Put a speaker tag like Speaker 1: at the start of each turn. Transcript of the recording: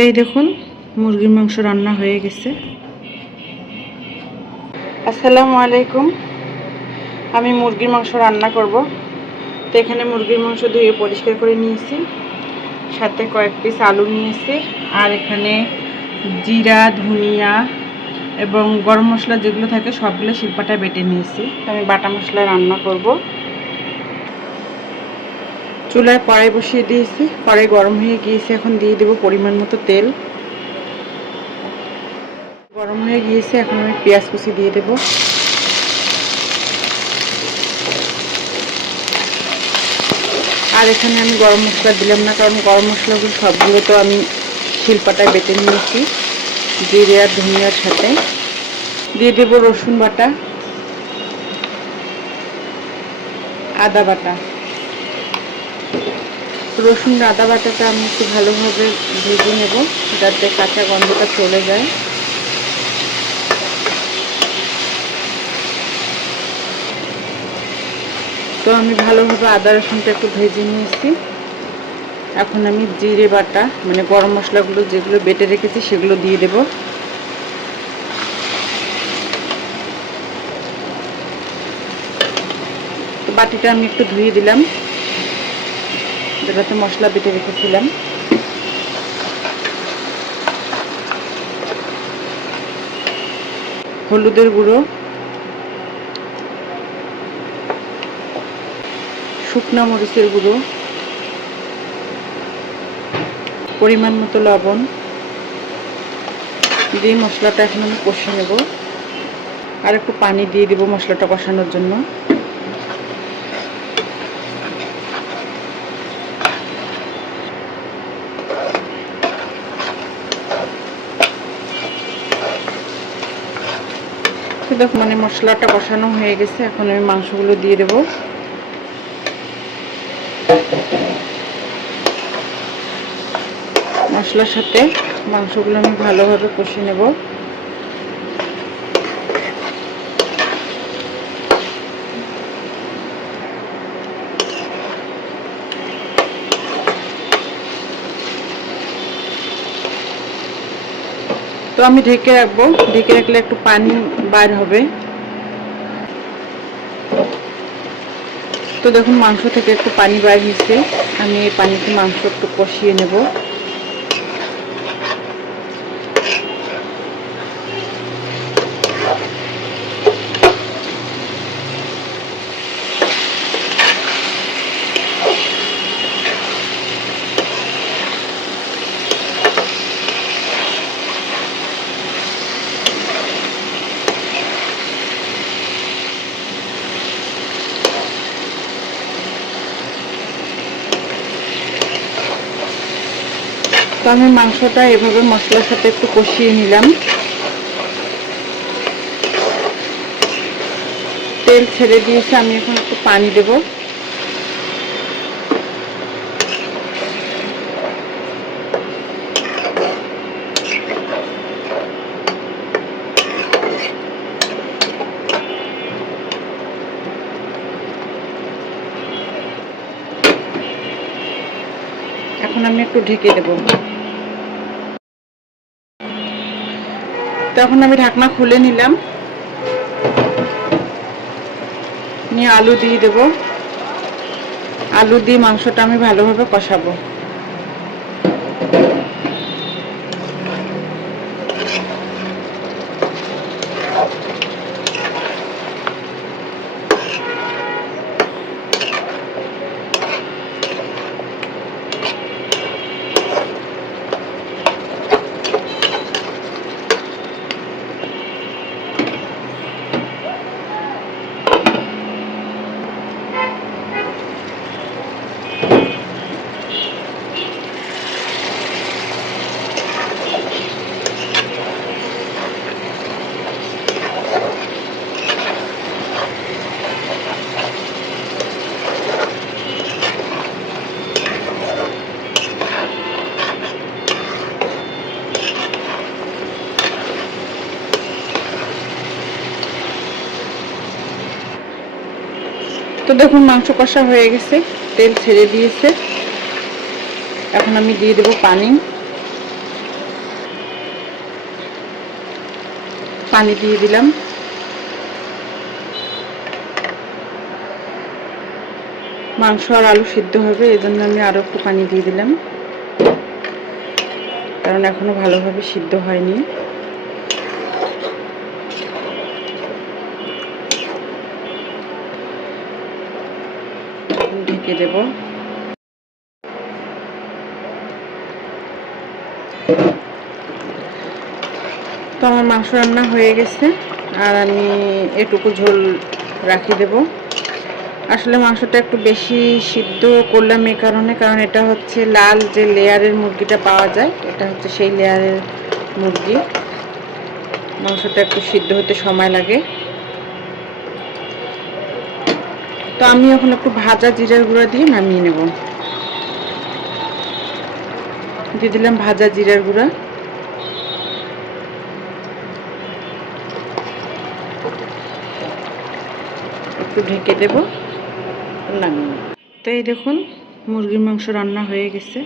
Speaker 1: এই দেখুন, মুরগির মাংস রান্না হয়ে গেছে। আসসালামু আলাইকুম। আমি মুরগির মাংস রান্না করব। তো এখানে মুরগির মাংস ধুয়ে পরিষ্কার করে নিয়েছি। সাথে কয়েক পিস আলু নিয়েছি। আর এখানে জিরা, ধনিয়া এবং গরম মশলা যেগুলো থাকে, সবগুলো শিল্পাটায় বেটে নিয়েছি। তো আমি বাটা মশলা রান্না করব। চুলায় কড়াই বসিয়ে দিয়েছি। কড়াই গরম হয়ে গিয়েছে, এখন দিয়ে দেবো পরিমাণ মতো তেল। গরম হয়ে গিয়েছে, এখন আমি পেঁয়াজ কুচি দিয়ে দেবো। আর এখানে আমি গরম মশলা দিলাম না, কারণ গরম মশলাগুলো সবগুলো তো আমি শিলপাটায় বেটে নিয়েছি, জিরে আর ধনিয়ার সাথে। দিয়ে দেবো রসুন বাটা, আদা বাটা। রসুন, আদা বাটাটা আমি একটু ভালোভাবে ভেজে নেব, যাতে কাঁচা গন্ধটা চলে যায়। তো আমি ভালোভাবে আদা রসুনটা একটু ভেজে নিয়েছি। এখন আমি জিরে বাটা মানে গরম মশলাগুলো যেগুলো বেটে রেখেছি সেগুলো দিয়ে দেব। বাটিটা আমি একটু ধুয়ে দিলাম। যেটাতে মশলা বেটে রেখেছিলাম। হলুদের গুঁড়ো। শুকনো মরিচের গুঁড়ো। পরিমাণ মতো লবণ। দিয়ে মশলাটা এখন আমি কষে নেব। আর একটু পানি দিয়ে দিব মশলাটা কষানোর জন্য। দেখো মানে মশলাটা কষানো হয়ে গেছে। এখন আমি মাংসগুলো দিয়ে দেব। মশলার সাথে মাংসগুলো আমি ভালোভাবে কষে নেব। তো আমি ঢেকে রাখব। ঢেকে রাখলে একটু পানি বার হবে। তো দেখুন, মাংস থেকে একটু পানি বার হয়েছে। আমি এই পানিতে মাংস একটু কষিয়ে নেব। আমি মাংসটা এভাবে মশলার সাথে একটু কষিয়ে নিলাম। তেল ছেড়ে দিয়েছে, আমি এখন একটু পানি দেব। এখন আমি একটু ঢেকে দেব। তখন আমি ঢাকনা খুলে নিলাম। নিয়ে আলু দিয়ে দেব। আলু দিয়ে মাংসটা আমি ভালোভাবে কষাবো। তো দেখুন মাংস কষা হয়ে গেছে, তেল ছেড়ে দিয়েছে। এখন আমি দিয়ে দেব পানি। পানি দিয়ে দিলাম। মাংস আর আলু সিদ্ধ হবে, এজন্য আমি আরও একটু পানি দিয়ে দিলাম। কারণ এখনও ভালোভাবে সিদ্ধ হয়নি। ঢেকে দেব। তো আমার মাংস রান্না হয়ে গেছে, আর আমি এটুকু ঝোল রাখি দেব। আসলে মাংসটা একটু বেশি সিদ্ধ করলাম এই কারণে, কারণ এটা হচ্ছে লাল যে লেয়ারের মুরগিটা পাওয়া যায়, এটা হচ্ছে সেই লেয়ারের মুরগি। মাংসটা একটু সিদ্ধ হতে সময় লাগে। তো আমি এখন একটু ভাজা জিরার গুঁড়া দিয়ে নামিয়ে নেব। দিয়ে দিলাম ভাজা জিরার গুঁড়া। একটু ঢেকে দেব, নামিয়ে তো এই দেখুন, মুরগির মাংস রান্না হয়ে গেছে।